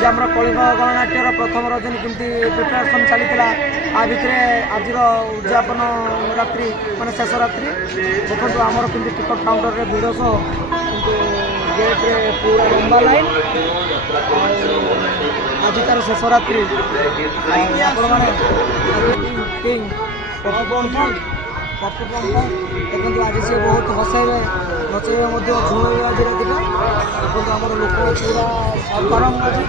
जे आम कलिंग गणनाट्यर प्रथम रजनी केमती प्रिपेरेसन चली भितर आज उद्यापन रात्रि माने शेष रात्रि देखो आमर केमती टिकट काउंटर रे भिड़ सह कि गेट्रे पूरा लंबा लाइन आज तार शेष रात्रि किंग देखो आज सी बहुत हसैबे नचेबे झुमेबे आज रात देखो आम लोक पूरा गरम अच्छे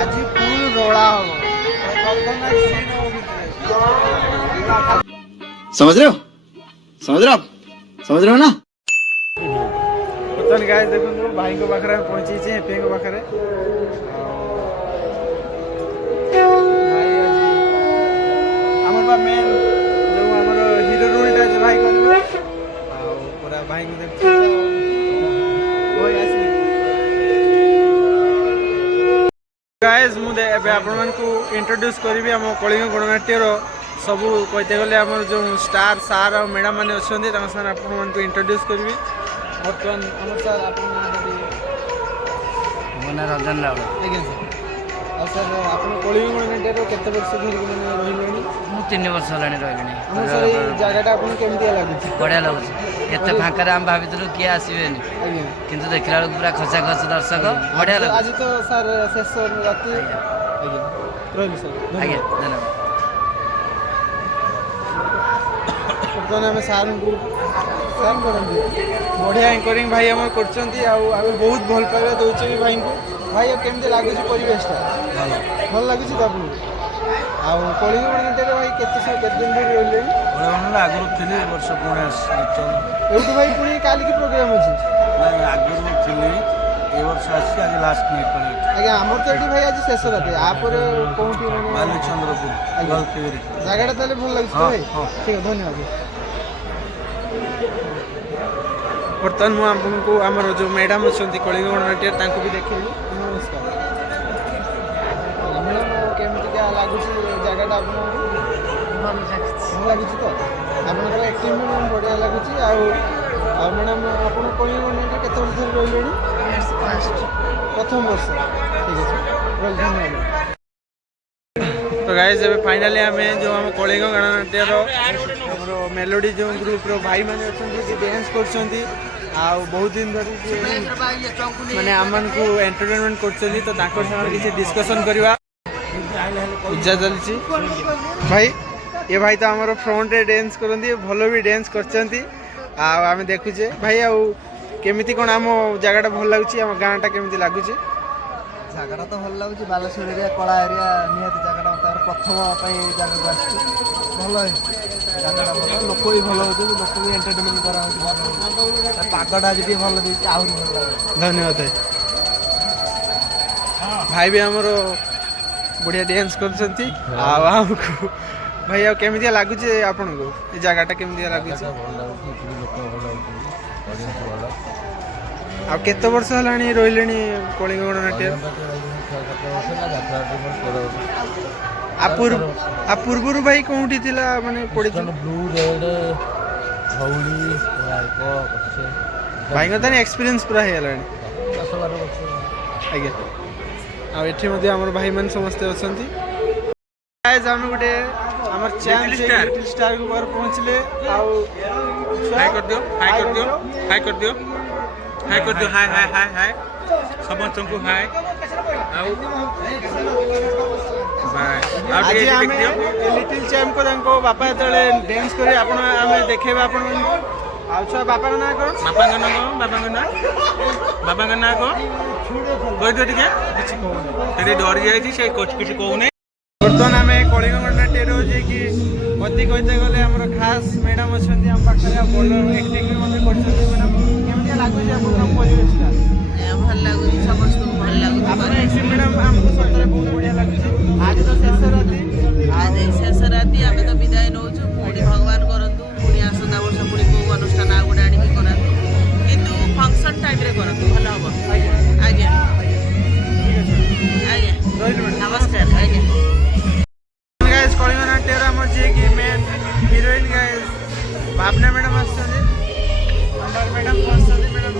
आज फुल रोड़ा हम समझ रहे हो समझ रहे हो आप समझ रहे हो ना। बर्तमान गाय देखो भाई को पाखे पहुंची हेपी को पाखे मेन जो आम हिरो रोलटा जो भाई करेंगे पूरा भाई को देख गाइस मुझे आपण को इंट्रोड्यूस करी आम कलिंग गणनाट्यर सबू कहते गले आम जो स्टार सार और मैडम मैंने अच्छा आपण को इंट्रोड्यूस करी बर्तमान आम सर आप रंजन राउत आज्ञा सर और सर आप कलिंग गणनाट्यर केते वर्ष धरिक मैंने रही मु 3 वर्ष है रही सर ये जगह आपको केमती लगुच बढ़िया लगुच एत फाँकार आम भाई किए आसबेनि किंतु देखला बेलू पूरा खचा खच दर्शक बढ़िया लगे आज तो सर शेष राति रही सर आज्ञा धन्यवाद। बर्तमान आम सार को सर करते बढ़िया एंकरिंग भाई आम कर बहुत भल पाइबा दौचे भी भाई को भाई केमती लगुच परिवेशटा भल लगुच तो आपको आउ कलिंग गणनाट्यर भाई केते दिन धरि रहिले आगुरी थी वर्ष पुणे एवं भाई पुणी काल की प्रोग्राम अच्छी आगुरी थी ए वर्ष आसी आज लास्ट नाइट आज्ञा आमर तो ये भाई आज शेष रात आपर कौन बालीचंद्रपुर जगह ताले भल लगे भाई ठीक है धन्यवाद। बर्तमान मुझे आमर जो मैडम अच्छा कलिंग गणनाट्यर भी देखी नमस्कार मैडम केमती क्या लगुच जगह आपको भल लगुच तो आपंकर एक्टिंग भी मैम बढ़िया लगुच मैडम आप कलिंग गणनाट्यर केते वर्ष धरि रही प्रथम वर्ष ठीक है धन्यवाद। तो गाइस एबे फाइनली आम जो आम कलिंग गणनाट्यर मेलोडी जो ग्रुप भाई मैंने अच्छा डांस कर बहुत दिन धरी मैंने आम को एंटरटेनमेंट कर तो किसी डिस्कसन करवा पूजा चलती भाई ये भाई तो आम फ्रंट रे डांस करती भल भी डांस कर आम देखुचे भाई केमिति कौन आम जगह भल लगुच आम गाँटा केमिति लगुच जगह तो भल लगुच बालेश्वर एरिया कला एरिया निहाती जगह प्रथम जगह को आस भल जगह भल लोक भी भल हो लोक भी एंटरटेनमेंट करा पागटा जी भल दूसरी आहरी भल लगे धन्यवाद भाई भी आमर बढ़िया डांस कर भाई केमिति लगुच आपन को ये जगहटा केमिति लगुच आ केते वर्ष हलानी रहिलेनी कलिंग गणनाट्य आ पूर्व भाई कोठी थिला माने पड़ी ब्लू रेड धौली भाई का एक्सपीरियंस पूरा है हलानी 10-12 वर्ष आज्ञा आ एठी मध्ये हमर भाई मन समस्त अछंती गाइस हम गुटे हमर चैनल लिटिल स्टार को ऊपर पहुंचले आ हाय कर दियो हाय कर दियो हाय कर दियो हाय कर दियो हाय हाय हाय हाय समस्त को हाय आज आम लिटिल चैम्प को तांको बापा तळे डांस करे आपण आमे देखेबा आपण अच्छा बापा ना को बापा ना को बापा ना को कोइ दो टिके किछ को तेरे डर जाई छी से कुछ किछ को नै बर्तमान आम कलिंग गणनाट्यर जे कि अति कहते गले आम खास मैडम अच्छा आम पाखे भल एक्टिंग भी मैडम केमती लगुच आप परिवेशटा भल लगुच समस्त भल लगुच मैडम आमको सतरे बहुत बढ़िया लगुच आज तो शेष राति आज शेष राति आम तो विदाय नौ पुणी भगवान करतु पुणी आसंता वर्ष पुणी कौ अनुष्ठान आ गोटे आनी करा कितु फंक्शन टाइम रे करतु भल हम आज्ञा आज्ञा नमस्कार आज्ञा गाइस कलिंग गणनाट्यर आम जे कि main heroine guys Bhavana madam आसछन मैडम आसछन मैडम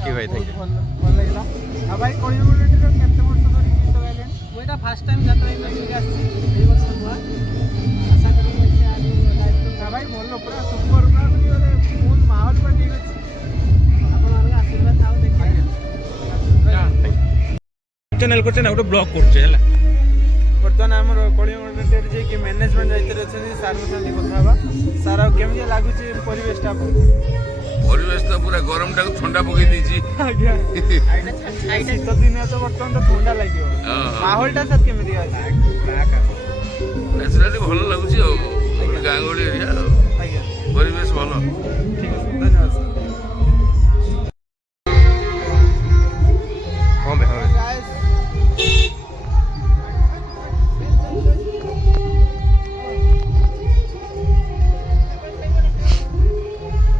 थैंक यू भाई थैंक यू ଭଲ ଲାଗିଲା। ଆଉ ଭାଇ କଳିଙ୍ଗଟିର କେତେ ବର୍ଷ ଧରି ଗୀତ ଗାଇଲେଣି? ମୁଁ ଏଇଟା ଫାର୍ଷ୍ଟ ଟାଇମ୍ ଯାତ୍ରା ଇଣ୍ଡଷ୍ଟ୍ରିକି ଆସିଛି ଏଇ ବର୍ଷ ନୂଆ ଆଶା କরি ମୁଁ ଏଠି ଆଜି ନା ଭାଇ ଭଲ ପୁରା ସୁପର ପୁରା ଗୋଟେ ଫୁଲ୍ ମାହୋଲ ପୁରା ଠିକ୍ ଅଛି। ଆପଣମାନଙ୍କ ଆଶୀର୍ବାଦ ଥାଉ ଦେଖିବା ଚ୍ୟାନେଲ କରୁଛେ ନା ଗୋଟେ ବ୍ଲଗ କରୁଛେ ହେଲା। ବର୍ତ୍ତମାନ ଆମର କଳିଙ୍ଗ ୟୁନିଟରେ ଯିଏକି ମ୍ୟାନେଜମେଣ୍ଟ ଦାୟିତ୍ୱରେ ଅଛନ୍ତି ସାର୍ଙ୍କ ସାଙ୍ଗେ କଥା ହେବା। ସାର୍ ଆଉ କେମିତି ଲାଗୁଛି ପରିବେଶଟା ଆପଣଙ୍କୁ? ପରିବେଶ ତ ପୁରା ଗରମଟାକୁ ଥଣ୍ଡା ପକେଇ ଦେଇଛି। ଆଜ୍ଞା ଶୀତ ଦିନେ ତ ବର୍ତ୍ତମାନ ତ ଥଣ୍ଡା ଲାଗିବ। ମାହୋଲଟା ସାର୍ କେମିତି ଅଛି? ନ୍ୟାଚୁରାଲି ଭଲ ଲାଗୁଛି ଆଉ ଗୋଟେ ଗାଁ ଗହଳି ଏରିଆ ଆଉ ଆଜ୍ଞା ପରିବେଶ ଭଲ। ଠିକ୍ ଅଛି ଧନ୍ୟବାଦ ସାର୍। हाँ भाई हाँ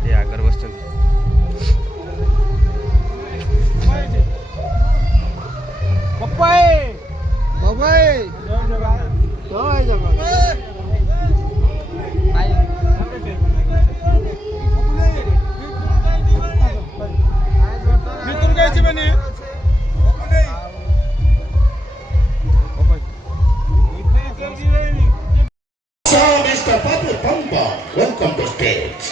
ये आगर बस चल ପପାଇ ପପାଇ ଜୟ ଜଗନ୍ନାଥ ଜୟ ଜଗନ୍ନାଥ ଭିତରକୁ ଆସିବେ ନି So, Mr. Pablo Pamba, welcome to stage.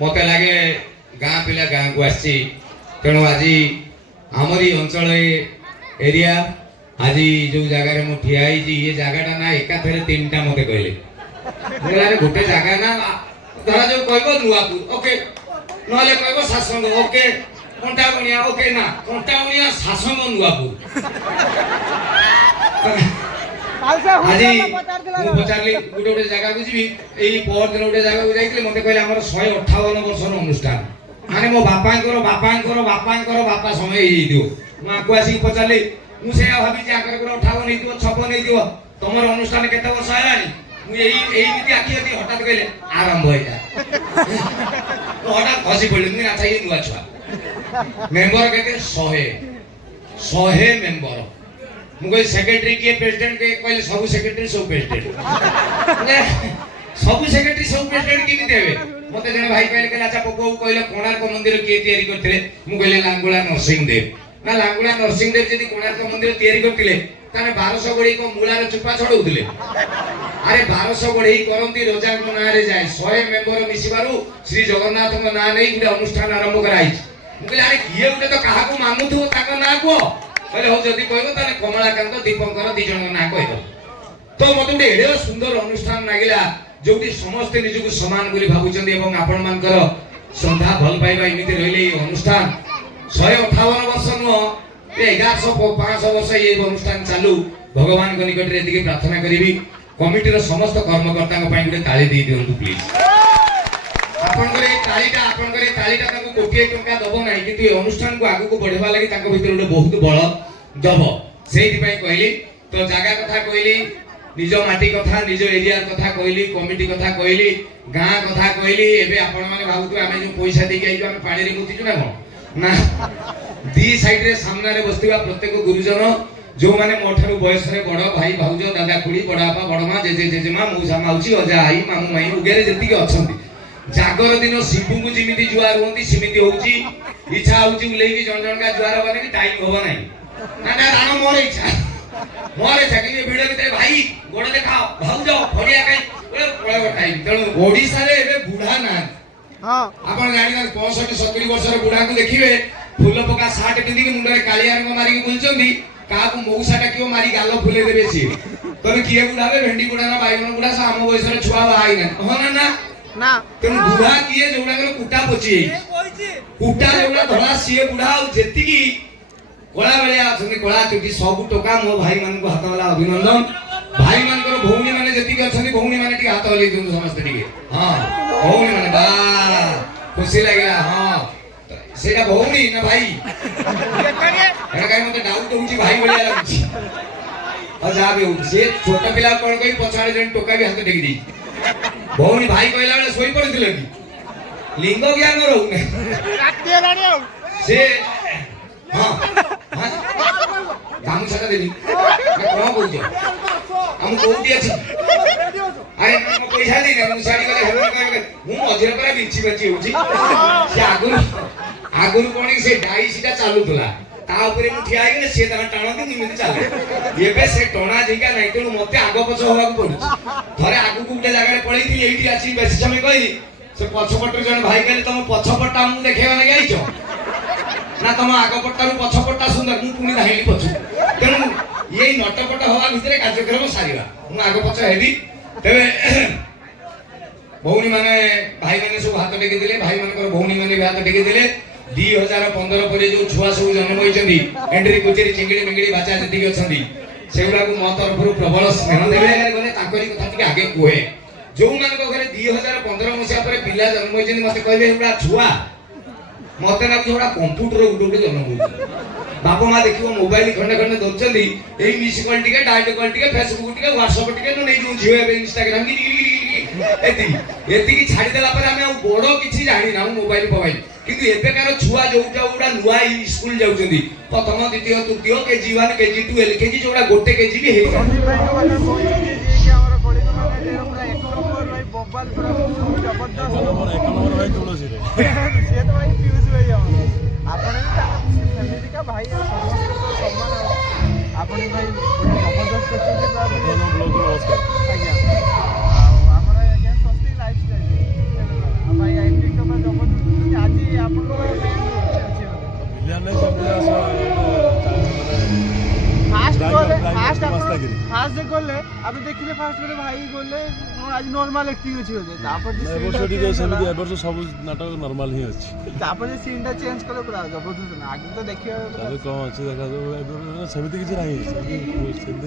मत लगे गाँ पिला गाँ को आसी तेणु आज आमरी अंचल एरिया आज जो जगार मु ठिया ये जगह ना एकाथरे 3टा मत कहले गोटे जगह ना धरा जो कह नुआपुर ओके ना कह शासन ओके कंटागुणिया ओके ना कंटागुणिया शासन नुआपुर आज पचारि गोटे गोटे जगह को जी पर दिन गोटे जगह को जाइए मत कहले आम 158 वर्ष अनुष्ठान माने मो बापांकर बापा समय मुझे आपको आसिक पचारि मुझे भावी आकर 58 नहीं 56 नहीं तुम अनुष्ठान केते वर्ष है मुझे आखि हठात कहले आरंभ होता हठात खसी पड़े अच्छा ये नुआ छुआ मेम्बर के 100 मेम्बर मुझे सेक्रेटरी किए प्रेसिडेंट के कहले सब सेक्रेटरी सब प्रेसिडेंट सब सेक्रेटरी सब प्रेसिडेंट किनि देबे मते जने भाई कहले अच्छा पप्पू कहले कोणार्क मंदिर किए तयारी करथिले मु कहले लांगुला नरसिंह देव ना लांगुला नरसिंह देव जदी कोणार्क मंदिर तयारी करथिले ताने 1200 गड़ी को मूलार चुपा छडौथिले अरे 1200 गड़ी करंती रोजा को ना रे जाय 100 मेंबर मिसिबारु श्री जगन्नाथ को ना नै गुटे अनुष्ठान आरंभ कराई मु कहले अरे किए गुटे तो काहा को मानुथु ताका ना को कहले हो जदी कहबो ताने कमलाकांत दीपंकर दी जन ना कहदो तो मते गुटे एडे सुंदर अनुष्ठान लागिला जोटी समस्त निजको समान बोली भाबुचंदी एवं आपण मानकर श्रद्धा भल पाइबा इमिति रहिले अनुष्ठान 158 वर्ष नो 1100-500 वर्ष ये अनुष्ठान चालू भगवान को निकट रे दिके प्रार्थना करिवि कमिटी रो समस्त कर्मकर्ता को पई गुटे ताली दी दियंतु प्लीज आपनकर ए तालीटा ताको कोटिए टंका दबो नाही किंतु ए अनुष्ठान को आगु को बढ़ेबा लागि ताको भितर गुटे बहुत बड़ दबो सेहि पई कहली तो जागा कथा कहली निज माटी कथा निज एरिया कथा कहली कमिटी कथा कहली गाँ कथा कहली एबे आपण माने भाबुतु आमे जो पैसा देके आइजो आमे पानी रे मुतिजु ना ना दी साइड रे सामने रे बस्तिबा प्रत्येक गुरुजन जो माने मोठारु बयस रे बड़ भाई भाउज दादा खुड़ी बड़ आपा बड़ मां जेजे जेजेमा मौसा माउची अजा आई मामू माई उगेरे जति के अछंती जागर दिन शिवु को जिमिति जुआर होंती सिमिति होउची इच्छा होउची उलेई की जन जन का जुआर बने की टाइम होबा नाही ना ना राणो मोर इच्छा कि वीडियो भीतर भाई गोड़ देखाओ भाउज फड़िया काई पळेव टाइम तेणु ओडिसा रे एबे बुढ़ा ना हां आपण जानि 65-70 वर्ष रे बुढ़ा को देखिबे फूल पका साट पिंदी के मुंडरे कालिया रंग मारी के बुलचंदी का को मौसा टाकियो मारी गालो फुले देबे सी तबे किए बुढ़ावे भेंडी बुढ़ा ना बाइगन बुढ़ा सा हम वयस रे छुआ बाई ना हो ना ना ना तेणु बुढ़ा किए जोड़ा के कुटा पची कुटा जोड़ा धला सीए बुढ़ा जेति की कला बेलिया अछंती कला चुटी सब टोका मो भाई मान को हाथ वाला अभिनंदन भाई मान को भौणी माने जति के अछंती भौणी माने टिके हाथ वाली दिनु समस्त टिके हां भौणी माने बा खुशी लागला हां सेटा भौणी ना भाई एटा काय मते डाउट होउची भाई बेलिया लागुची आ जा बे से छोटा पिला कोन कहि पछाडे जन टोका भी हाथ टेकी दी भौणी भाई कहला बेले सोई पड़थिले की लिंग ज्ञान रहू ରାତି ହେଲାଣି ଆଉ से हाँ हाँ गामछाटा देबी कौन कौच हम कोठी अछि अरे हम पैसा दे हम साड़ी वाले हेलो कहबे मु मझिरे पर बिछि बछि होछि से आगुन कोन से डाई सीटा चालुतला ता ऊपर मु ठिया आइले से ता टाणते निमिति चाले एबे से टोना जिका नै तेनु मते आगो पछ होवा को पडुछि थरे आगु को गुटे जागा रे पळैथि एठी आछि बेसी समय कहली से पछपट जन भाई कहले तुम पछपटा मु देखेबा नै आइछो ना तुम आगपट्टारू पछपट्टा सुंदर मु पुनी धाइली पछु तेणु यही नटपट हवा भितर कार्यक्रम सारिबा मु आग पछ हेबी तेबे भौणी माने भाई माने सब हाथ टेकी दिले भाई मानकर भौणी माने भी हाथ टेकी दिले 2015 परे जो छुआ सब जन्म होइछंदी एंट्री कुचेरी चिंगड़ी मिंगड़ी बाचा जति अछंदी सेगुडा को मो तरफरु प्रबल स्नेह देबे गले ताकरी कथा टिके आगे कोहे जो मान को घरे 2015 मसिया परे पिला जन्म होइछंदी मते कहले एगुडा छुआ मते ना थोड़ा कंप्यूटर गुडे जन्म होइछ बापा मां देखियो मोबाइल खंडे खंडे दउचंदी एई मिस कॉल टिके डाइट कॉल टिके फेसबुक टिके व्हाट्सएप टिके न नै जो जियो एबे इंस्टाग्राम एती की छाडी देला पर हमें बड़ो किछि जानि ना मोबाइल किंतु एबेकार छुआ जोटा उडा नुआ स्कूल जाउचंदी प्रथम द्वितीय तृतीय केजी 1 केजी 2 एलकेजी जोटा गोटे केजी भी हे संदीप भाई को मैंने बोली कि ये हमारा कॉलेज में मैंने पूरा एक नंबर भाई बब्बाल पूरा जबरदस्त एक नंबर भाई तुलसी रे ये तो भाई पीयूष भाई आपण भी फैमिली का भाई समस्त को सम्मान आपण भाई जबरदस्त करते ब्लॉग नमस्कार आज्ञा हमरा आज्ञा सस्ती लाइफस्टाइल भाई आई थिंक तो मैं जबरदस्त आज आपण को मिलियन नहीं सब फास्ट गले अबे देखिले फास्ट गले भाई गले आज नॉर्मल एक्टिंग अछि होजे तापर जे एबो छोटी सेमिति एबो सब नाटक नॉर्मल ही अछि तापर जे सीनटा चेंज कले पूरा जबरदस्त ना आगे तो देखियो चलो कौन अछि देखा दो एबो सेमिति किछ नाही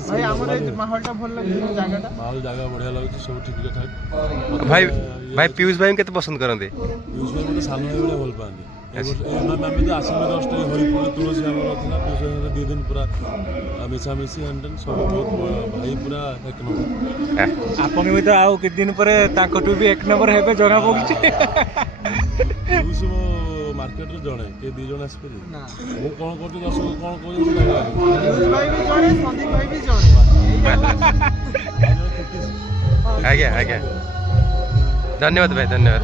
भाई हमर ए माहौलटा भल लागै जागाटा माहौल जागा बढ़िया लागै सब ठीक ठाक भाई पीयूष भाई केते पसंद करंदे पीयूष भाई मते सानो भाई भल पांदे ଆମେ ତ ଆସିଲେ ଦଶଟା ହରିପୁର ତୁଳସୀ ଆମର ଥିଲା ପୀୟୁଷ 2 ଦିନ ପୁରା ମିଶାମିଶି ଏଣ୍ଡ ସବୁ ବହୁତ ଭାଇ ପୁରା ଏକ ନମ୍ବର ଆପଣ ବି ତ ଆଉ କିଛି ଦିନ ପରେ ତାଙ୍କଠୁ ବି ଏକ ନମ୍ବର ହେବେ ଜଣା ପଡୁଛି ପୀୟୁଷ ମାର୍କେଟରେ ଜଣେ କେ 2 ଜଣ ଆସିପାରିବେ ନା ମୁଁ କଣ କରୁଛି ଦର୍ଶକ କଣ କହୁଛି पीयूष भाई भी जणे संदीप भाई भी जणे आज्ञा आज्ञा धन्यवाद भाई धन्यवाद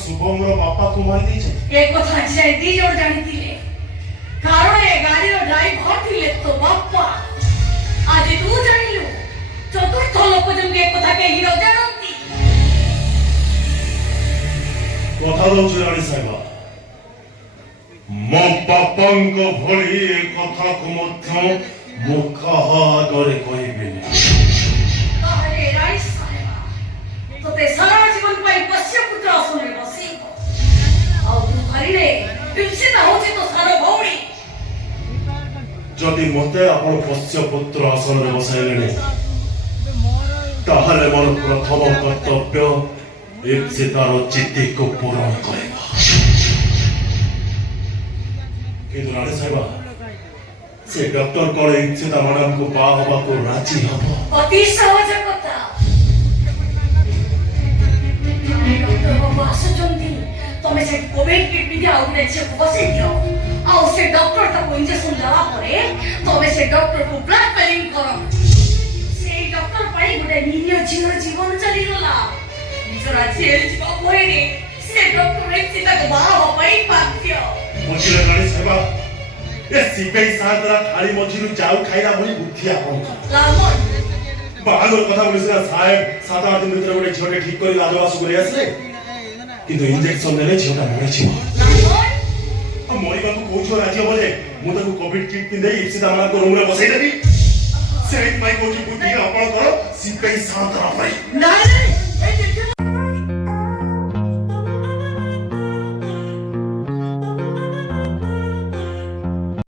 शुभमर बापा तुम्हारे एक कथा जाय दी जोर जानिथिले कारण ए गाड़ी रो ड्राइवर थिले तो बापा आज तू जानिलु चतुर्थ लोक जन के कथा के हीरो जानंती कथा दउछ रानी साहेब मो बापांको भली ए कथा को मध्य मुख हादरे कहिबेनी अरे राई साहेब तो ते सारा जीवन पाई पश्य पुत्र असुने बसी और तू ଧରିଲେ ଇପ୍ସିତା ହଉଛି ତ ସାନ ଭଉଣୀ। ଯଦି ମୋତେ ଆପଣ ପୋଷ୍ୟପୁତ୍ର ଆସନରେ ବସାଇଲେଣି ତାହେଲେ ମୋର ପ୍ରଥମ କର୍ତ୍ତବ୍ୟ ଇପ୍ସିତାର ଚିତିକୁ ପୂରଣ କରିବା। କିନ୍ତୁ ରାଣୀ ସାହେବ ସେ ଡକ୍ଟର କଣ ଇପ୍ସିତା ମ୍ୟାଡାମକୁ ବାହା ହେବାକୁ ରାଜି ହବ? ଅତି ସହଜ କଥା। ଡକ୍ଟର ବାବୁ ଆସୁଛନ୍ତି, ତମେ ସେ କୋଭିଡ କିଟ୍ ପିନ୍ଧି ଆଉ ଗୋଟେ ଝିଅକୁ ବସେଇ ଦିଅ। ଆଉ ସେ ଡକ୍ଟର ତାକୁ ଇଞ୍ଜେକ୍ସନ ଦେଲା ପରେ ତମେ ସେ ଡକ୍ଟରକୁ ବ୍ଲାକମେଲିଂ କର। ସେଇ ଡକ୍ଟର ପାଇଁ ଗୋଟେ ନିରୀହ ଝିଅର ଜୀବନ ଚାଲିଗଲା। ନିଜର ଜେଲ ଯିବା ଭୟରେ ସେ ଡକ୍ଟର ଇପ୍ସିତାକୁ ବାହା ହେବା ପାଇଁ ବାଧ୍ୟ। ବୁଝିଲେ ରାଣୀ ସାହେବ, ଏ ସିପାହୀ ସାହେବରା ଥାଳି ମଝିରୁ ଯାଉ ଖାଇଲା ଭଳି ବୁଦ୍ଧି ଆପଣଙ୍କର। ଲାଲମୋହନ, ବାହାଘର କଥା ବୋଲି ସିନା ସାହେବ 7-8 ଦିନ ଭିତରେ ଗୋଟେ ଝିଅଟେ ଠିକ କରି ରାଜବାସ କରି ଆସିଲେ, କିନ୍ତୁ ଇଞ୍ଜେକ୍ସନ ଦେଲେ ଝିଅଟା ମରିଯିବ। ମରିବାକୁ କୋଉ ଝିଅ ରାଜି ହବ ଯେ ମୁଁ ତାକୁ କୋଭିଡ କିଟ୍ ପିନ୍ଧେଇ ଇପ୍ସିତା ମାନଙ୍କ ରୁମରେ ବସେଇଦେବି? ସେଇଥିପାଇଁ କହୁଛି ବୁଦ୍ଧି ଆପଣଙ୍କର ସିପାହୀ ସାହେବରା ପାଇଁ। ନାଇଁ